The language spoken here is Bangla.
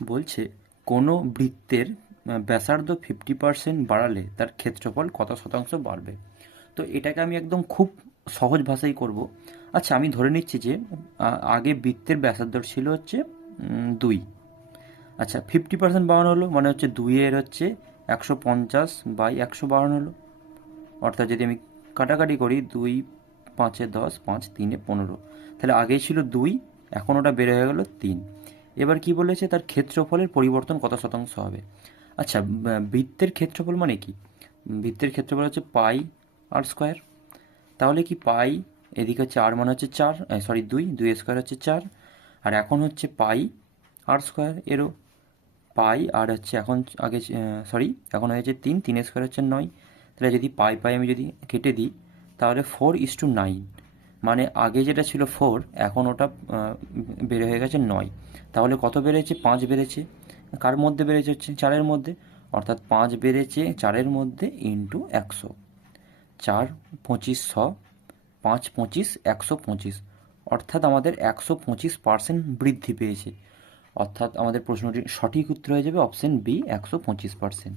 বলছে কোনো বৃত্তের ব্যাসার্ধ 50% বাড়ালে তার ক্ষেত্রফল কত শতাংশ বাড়বে। তো এটাকে আমি একদম খুব সহজ ভাষায় করব। আচ্ছা, আমি ধরে নিচ্ছি যে আগে বৃত্তের ব্যাসার্ধ ছিল হচ্ছে 2। আচ্ছা, 50% বাড়ানো হলো মানে হচ্ছে 2-এর হচ্ছে 150/100 বাড়ানো হলো। অর্থাৎ যদি আমি কাটাকাটি করি, 2 5-এ 10, 5 3-এ 15, তাহলে আগেই ছিল 2, এখন ওটা বেড়ে হয়ে গেল 3। এবার কি বলেছে, তার ক্ষেত্রফলের পরিবর্তন কত শতাংশ হবে। আচ্ছা, বৃত্তের ক্ষেত্রফল মানে কি? বৃত্তের ক্ষেত্রফল হচ্ছে পাই আর স্কোয়ার। তাহলে কি পাই, এদিকে হচ্ছে আর মানে হচ্ছে 4, সরি 2, 2 স্কোয়ার হচ্ছে 4, আর এখন হচ্ছে পাই আর স্কোয়ার এরও পাই আর হচ্ছে এখন আগে সরি এখন হয়েছে 3, 3 স্কোয়ার হচ্ছে 9। তাহলে যদি পাই পাই আমি যদি কেটে দিই, তাহলে 4:9। মানে আগে যেটা ছিল 4, এখন ওটা বেড়ে হয়ে গেছে 9। তাহলে কত বেড়েছে? 5 বেড়েছে। কার মধ্যে বেড়েছে? হচ্ছে 4-এর মধ্যে। অর্থাৎ 5 বেড়েছে 4-এর মধ্যে ইন্টু 100। 4 25 5 25 125। অর্থাৎ আমাদের 125% বৃদ্ধি পেয়েছে। অর্থাৎ আমাদের প্রশ্নটির সঠিক উত্তর হয়ে যাবে অপশন বি, 125%।